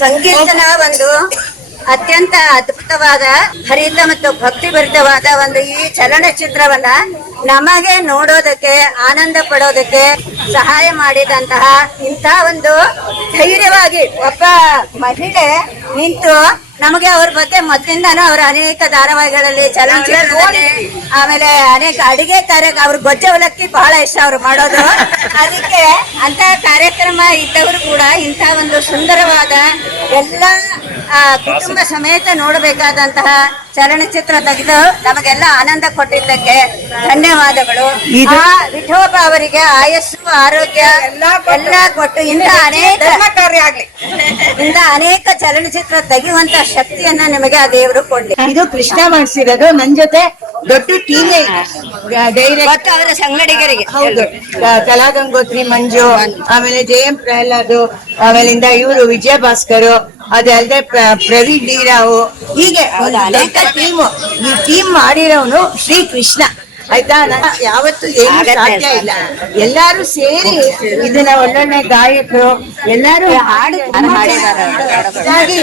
ಸಂಕೀರ್ತನ ಒಂದು ಅತ್ಯಂತ ಅದ್ಭುತವಾದ ಹರಿತ ಮತ್ತು ಭಕ್ತಿ ಭರಿತವಾದ ಒಂದು ಈ ಚಲನಚಿತ್ರವನ್ನ ನಮಗೆ ನೋಡೋದಕ್ಕೆ ಆನಂದ ಪಡೋದಕ್ಕೆ ಸಹಾಯ ಮಾಡಿದಂತಹ ಇಂಥ ಒಂದು ಧೈರ್ಯವಾಗಿ ಒಬ್ಬ ಮಹಿಳೆ ನಿಂತು ನಮಗೆ ಅವ್ರ ಬಗ್ಗೆ ಮೊದಲಿಂದಾನು ಅವರ ಅನೇಕ ಧಾರಾವಾಹಿಗಳಲ್ಲಿ ಚಲನಚಿತ್ರದಲ್ಲಿ ಆಮೇಲೆ ಅನೇಕ ಅಡಿಗೆ ಅವ್ರ ಗೊಜ್ಜೆ ಅವಲಕ್ಕಿ ಬಹಳ ಇಷ್ಟ ಅವ್ರು ಮಾಡೋದು. ಅದಕ್ಕೆ ಅಂತ ಕಾರ್ಯಕ್ರಮ ಇದ್ದವರು ಕೂಡ ಇಂಥ ಒಂದು ಸುಂದರವಾದ ಎಲ್ಲ ಕುಟುಂಬ ಸಮೇತ ನೋಡಬೇಕಾದಂತಹ ಚಲನಚಿತ್ರ ತೆಗೆದು ನಮಗೆಲ್ಲ ಆನಂದ ಕೊಟ್ಟಿದ್ದಕ್ಕೆ ಧನ್ಯವಾದಗಳು. ವಿಠೋಬ ಅವರಿಗೆ ಆಯಸ್ಸು ಆರೋಗ್ಯ ಎಲ್ಲ ಕೊಟ್ಟು ಇಂಥ ಅನೇಕ ಚಲನಚಿತ್ರ ತೆಗೆಯುವಂತ ಶಕ್ತಿಯನ್ನ ನಿಮಗೆ ಆ ದೇವರು ಕೊಡ್ಲಿ. ಇದು ಕೃಷ್ಣ ಮಾಡಿಸಿರೋದು. ನನ್ ಜೊತೆ ದೊಡ್ಡ ಟೀಮ್ ಅವರ ಸಂಗಡಿಗರಿಗೆ. ಹೌದು, ಕಲಾಗಂಗೋತ್ರಿ ಮಂಜು, ಆಮೇಲೆ ಜೆ.ಎಂ. ಪ್ರಹ್ಲಾದ್, ಆಮೇಲಿಂದ ಇವರು ವಿಜಯ ಭಾಸ್ಕರ್, ಅದಲ್ಲದೆ ಪ್ರವೀಣ್ ಡಿ ರಾವ್, ಹೀಗೆ ಅನೇಕ ಟೀಮ್. ಈ ಟೀಮ್ ಮಾಡಿರೋನು ಶ್ರೀ ಕೃಷ್ಣ. ಆಯ್ತಾ, ಯಾವತ್ತು ಏನು ಸಾಧ್ಯ ಇಲ್ಲ. ಎಲ್ಲಾರು ಸೇರಿ ಇದನ್ನ ಒಳ್ಳೊಳ್ಳೆ ಗಾಯಕರು ಎಲ್ಲಾರು ಹಾಡು ನಡೆಸಿದಾನೆ.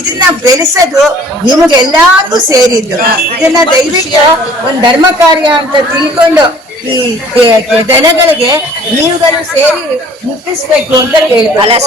ಇದನ್ನ ಬೆಳೆಸೋದು ನಿಮ್ಗೆಲ್ಲಾರ್ಗೂ ಸೇರಿದ್ದು. ಇದನ್ನ ದಯವಿಟ್ಟು ಒಂದ್ ಧರ್ಮ ಕಾರ್ಯ ಅಂತ ತಿಳ್ಕೊಂಡು ಈ ದನಗಳಿಗೆ ನೀವುಗಳು ಸೇರಿ ಮುಟ್ಟಿಸ್ಬೇಕು ಅಂತ ಹೇಳ್ತಾರೆ.